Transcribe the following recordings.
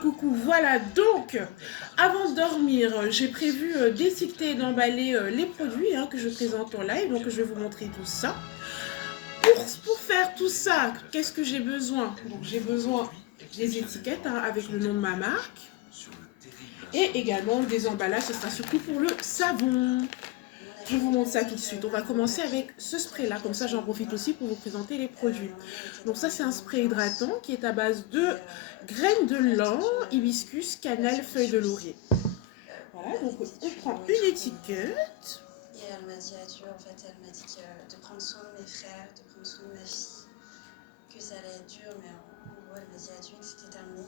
Coucou, voilà donc avant de dormir, j'ai prévu d'étiqueter et d'emballer les produits que je présente en live, donc je vais vous montrer tout ça. Pour faire tout ça, qu'est-ce que j'ai besoin? Donc j'ai besoin des étiquettes avec le nom de ma marque et également des emballages, ce sera surtout pour le savon. Je vous montre ça tout de suite. On va commencer avec ce spray-là. Comme ça, j'en profite aussi pour vous présenter les produits. Donc ça, c'est un spray hydratant qui est à base de graines de lin, hibiscus, cannelle, feuilles de laurier. Voilà, donc on prend une étiquette. Et elle m'a dit adieu, en fait, elle m'a dit de prendre soin de mes frères, de prendre soin de ma fille, que ça allait être dur, mais en gros, elle m'a dit adieu, que c'était terminé.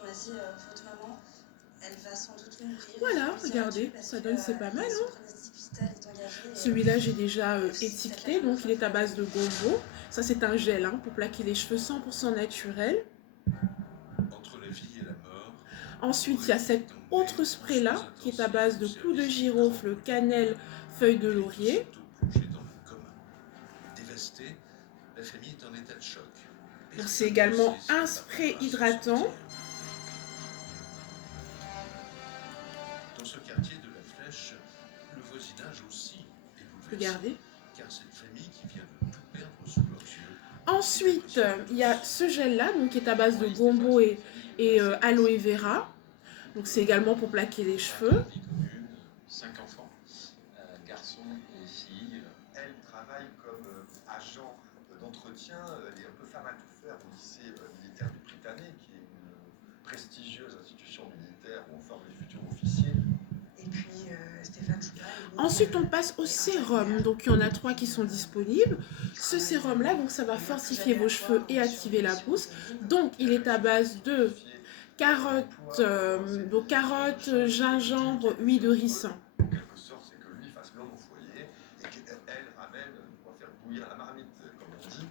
On m'a dit, votre maman, elle va sans doute mourir. Voilà, regardez, ça donne, c'est pas mal, hein. Engagé, celui-là, j'ai déjà étiqueté, donc il est à base de gombo. Ça, c'est un gel pour plaquer les cheveux 100% naturel. Entre la vie et la mort. Ensuite, il y a cet autre spray-là, qui est à base de clous de girofle, cannelle, feuilles de laurier. Dévastée, la famille est en état de choc. C'est également un spray hydratant. Dans ce quartier de la Flèche, le voisinage aussi est bouleversé. Regardez. Car cette famille qui vient de tout perdre sous leurs yeux. Ensuite, il y a ce gel-là, qui est à base de gombo et aloe vera. Donc c'est également pour plaquer les cheveux. 5 enfants, garçons et filles. Elle travaille comme agent d'entretien. Elle est un peu femme à tout faire au lycée militaire du Prytanée, qui est une prestigieuse institution militaire où on forme les futurs officiers. Et puis Stéphane Chouban. Ensuite, on passe au sérum. Donc, il y en a 3 qui sont disponibles. Ce sérum-là, donc ça va fortifier vos cheveux et activer la pousse. Donc, il est à base de carottes, gingembre, huile de ricin. En quelque sorte, c'est que lui fasse l'homme au foyer et qu'elle ramène pour faire bouillir la marmite, comme on dit.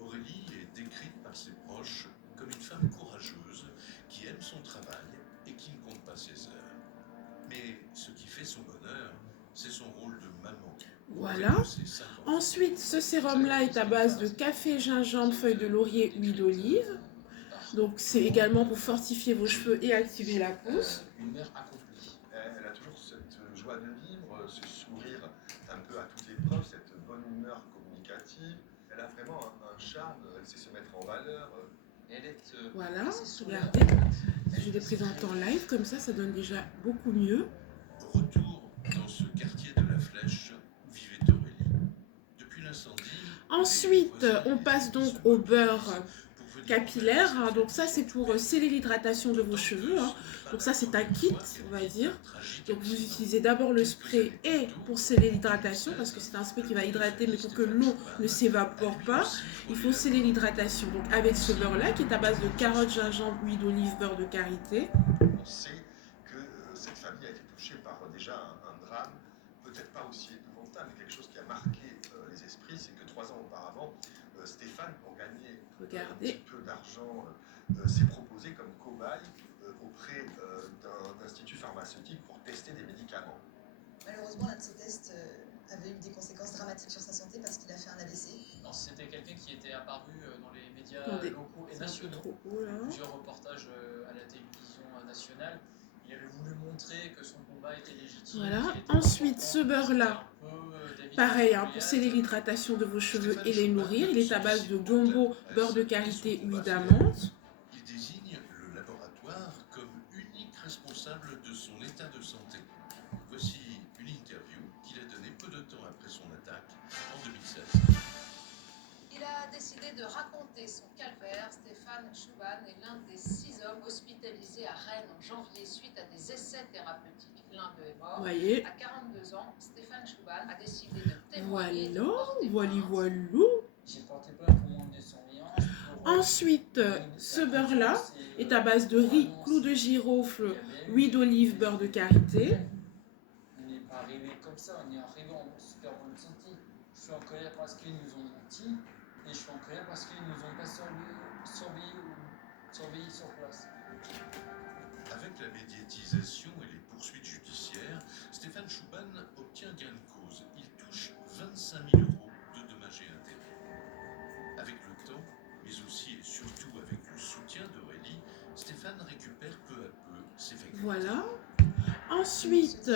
Aurélie est décrite par ses proches comme une femme courageuse qui aime son travail et qui ne compte pas ses heures. Mais ce qui fait son bonheur, c'est son rôle de maman. Voilà. Ensuite, ce sérum-là est à base de café, gingembre, feuilles de laurier, huile d'olive. Donc, c'est également pour fortifier vos cheveux et activer la pousse. Une mère accomplie. Elle a toujours cette joie de vivre, ce sourire un peu à toute épreuve, cette bonne humeur communicative. Elle a vraiment un charme, elle sait se mettre en valeur. Elle est, voilà, regardez. Je les présente en live, comme ça, ça donne déjà beaucoup mieux. Retour dans ce quartier de la Flèche où vivait Aurélie. Depuis l'incendie. Ensuite, on passe donc au beurre capillaire. Donc ça, c'est pour sceller l'hydratation de vos cheveux. Donc ça, c'est un kit, on va dire. Donc vous utilisez d'abord le spray et pour sceller l'hydratation, parce que c'est un spray qui va hydrater, mais pour que l'eau ne s'évapore pas, il faut sceller l'hydratation. Donc avec ce beurre-là, qui est à base de carottes, gingembre, huile d'olive, beurre de karité. On sait que cette famille a été touchée par déjà un drame, peut-être pas aussi épouvantable, mais quelque chose qui a marqué les esprits, c'est que 3 ans auparavant, Stéphane, pour gagner un petit peu d'argent, s'est proposé comme cobaye auprès d'un institut pharmaceutique pour tester des médicaments. Malheureusement, l'un de ces tests avait eu des conséquences dramatiques sur sa santé parce qu'il a fait un AVC. C'était quelqu'un qui était apparu dans les médias locaux et nationaux. Plusieurs reportages à la télévision nationale. Il avait voulu montrer que son combat était légitime. Voilà. Ensuite, ce beurre-là, pareil, pour sceller l'hydratation de vos cheveux et les nourrir. Il est à base de gombo, beurre de karité, huile d'amande. Il désigne le laboratoire comme unique responsable de son état de santé. Voici une interview qu'il a donnée peu de temps après son attaque, en 2016. Il a décidé de raconter son calvaire. Stéphane Chouban est l'un des 6 hommes hospitalisés à Rennes en janvier suite à des essais thérapeutiques. L'un d'eux est mort. Voyez. À 42 ans, Stéphane Chouban a décidé de témoigner. Voilà. J'ai porté plainte pour mon surveillance. Ensuite, ce beurre-là est à base de riz, clous de girofle, huile d'olive, beurre de karité. On n'est pas arrivé comme ça, on est arrivé en super bonne santé. Je suis en colère parce qu'ils nous ont menti et je suis en colère parce qu'ils nous ont pas surveillé sur place. Avec la médiatisation et les poursuites judiciaires, Stéphane Chouban obtient gain de cause. Il touche 25 000 € de dommages et intérêts. Avec le temps, mais aussi et surtout avec le soutien d'Aurélie, Stéphane Voilà. Ensuite,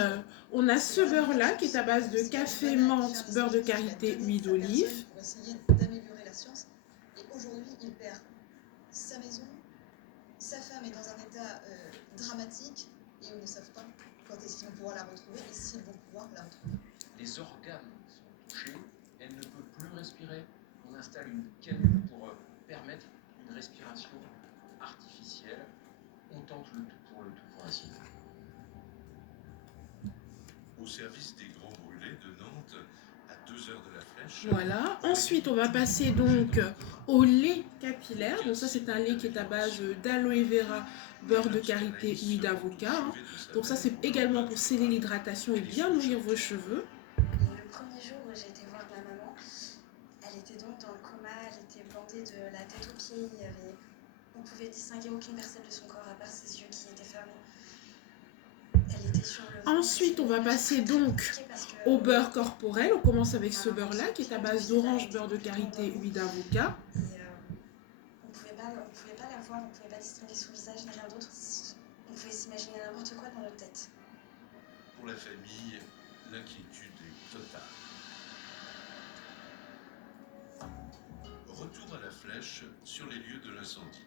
on a ce beurre-là qui est à base de café, menthe, beurre de karité, huile d'olive. Pour essayer d'améliorer la science. Et aujourd'hui, il perd sa maison, sa femme est dans un état dramatique et ils ne savent pas quand est-ce qu'ils vont pouvoir la retrouver et s'ils vont pouvoir la retrouver. Les organes sont touchés, elle ne peut plus respirer. On installe une canule pour permettre une respiration artificielle. On tente le tout pour ainsi dire. Au service des grands brûlés de Nantes, à 2 heures de la Flèche. Voilà. Ensuite, on va passer donc au lait capillaire. Donc ça, c'est un lait qui est à base d'aloe vera, beurre de karité, huile d'avocat. Hein. Donc ça, c'est également pour sceller l'hydratation et bien nourrir vos cheveux. Le premier jour où j'ai été voir ma maman, elle était donc dans le coma, elle était bandée de la tête aux pieds, on pouvait distinguer aucune parcelle de son corps à part ses yeux qui étaient fermés. Elle était sur le... Ensuite, on va passer donc au beurre corporel. On commence avec ce beurre-là qui est à base d'orange, beurre de karité, huile d'avocat. On pouvait pas la voir, on pouvait pas distinguer son visage ni rien d'autre. On pouvait s'imaginer n'importe quoi dans notre tête. Pour la famille, l'inquiétude est totale. Retour à la Flèche sur les lieux de l'incendie.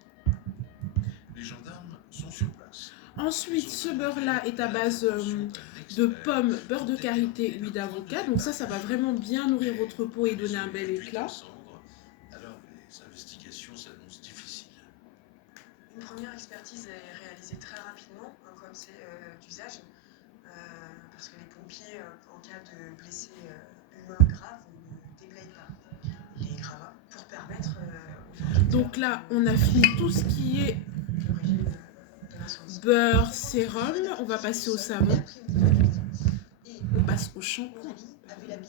Les gendarmes sont sur place. Ensuite, ce beurre-là est à base de pommes, beurre de karité, huile d'avocat. Donc ça va vraiment bien nourrir votre peau et donner un bel éclat. Alors les investigations s'annoncent difficiles. Une première expertise est réalisée très rapidement, comme c'est d'usage, parce que les pompiers, en cas de blessés humains graves, ne déblayent pas les gravats pour permettre aux enquêteurs... Donc là, on a fini tout ce qui est beurre, sérum. On va passer au savon. On passe au shampoing. Donc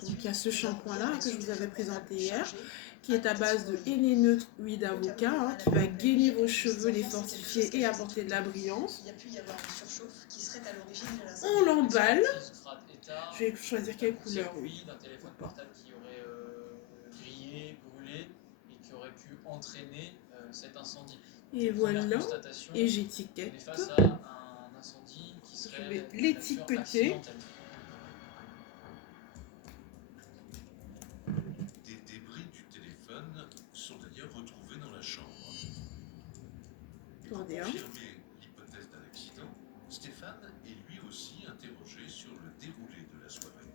il y a ce shampoing-là que je vous avais présenté hier, qui est à base de henné neutre, huile d'avocat, qui va gainer vos cheveux, les fortifier et apporter de la brillance. On l'emballe. Je vais choisir quelle couleur. Oui, d'un téléphone portable qui aurait grillé, brûlé et qui aurait pu entraîner cet incendie. Et voilà, et j'étiquette. On est face à un incendie qui serait... Je vais l'étiqueter. Des débris du téléphone sont d'ailleurs retrouvés dans la chambre. Pour confirmer l'hypothèse d'un accident, Stéphane est lui aussi interrogé sur le déroulé de la soirée.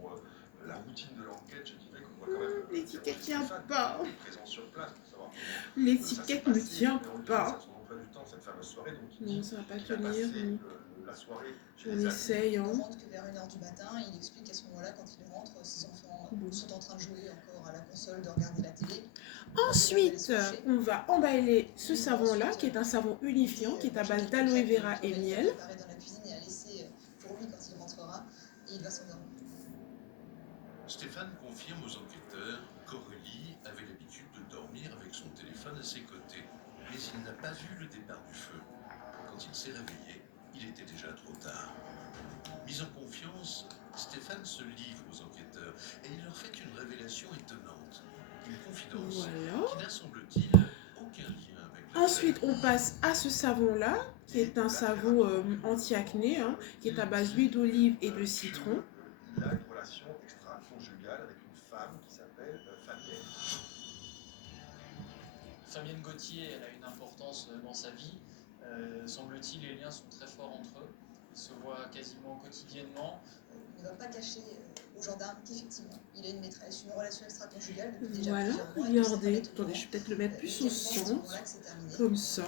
Pour la routine de l'enquête, je dirais qu'on voit quand même... L'étiquette ne tient pas. Présent sur place. L'étiquette ne tient pas. Non, ça va pas tenir. On essaye. Il rentre que vers 1h du matin, il explique qu'à ce moment-là, quand il rentre, ses enfants sont en train de jouer encore à la console, de regarder la télé. Ensuite, on va emballer ce savon-là, qui est un savon unifiant, qui est à base d'aloe vera et miel. Il apparaît dans la cuisine et à laisser pour lui quand il rentrera, et il va s'endormir. Stéphane confirme aux enquêteurs qu'Aurélie avait l'habitude de dormir avec son téléphone à ses côtés, mais il n'a pas vu le départ du feu. Quand il s'est réveillé, il était déjà trop tard. Mis en confiance, Stéphane se livre aux enquêteurs et il leur fait une révélation étonnante. Une confidence qui n'a, semble-t-il, aucun lien avec la... Ensuite, on passe à ce savon-là, qui est un savon anti-acné, qui est à base d'huile d'olive et de citron. Il a une relation extra-conjugale avec une femme qui s'appelle Fabienne. Fabienne Gauthier, elle a une importance dans sa vie. Semble-t-il, les liens sont très forts entre eux. Ils se voient quasiment quotidiennement. Il ne va pas cacher aux gendarmes qu'effectivement, il a une maîtresse, une relation extra-conjugale depuis déjà voilà, regardez. Attendez, je vais peut-être le mettre plus au centre. Comme ça.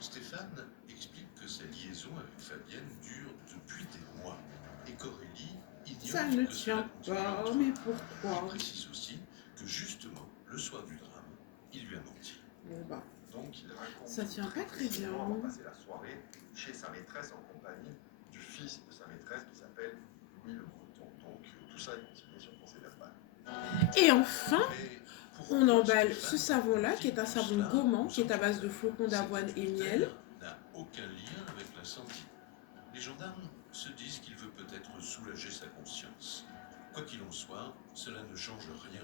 Stéphane explique que sa liaison avec Fabienne dure depuis des mois et qu'Aurélie ignore Ça ne que tient cela pas, continue. mais pourquoi? Il précise aussi que justement, le soir du drame, il lui a menti. Bon bah, Donc il raconte ça tient pas très bien. avoir passé la soirée chez sa maîtresse en compagnie du fils de sa maîtresse qui s'appelle Louis Le Breton. Donc tout ça est continué sur procès verbal. Et enfin, on emballe ce savon-là, qui est un savon gommant, qui est à base de flocons d'avoine et miel. N'a aucun lien avec l'incendie. Les gendarmes se disent qu'il veut peut-être soulager sa conscience. Quoi qu'il en soit, cela ne change rien.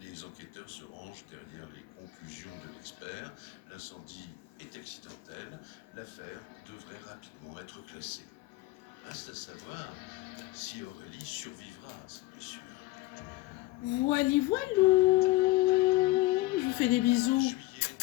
Les enquêteurs se rangent derrière les conclusions de l'expert. L'incendie est accidentel. L'affaire être classée. Reste à savoir si Aurélie survivra à ses blessures. Voili voilou. Je vous fais des bisous. En juillet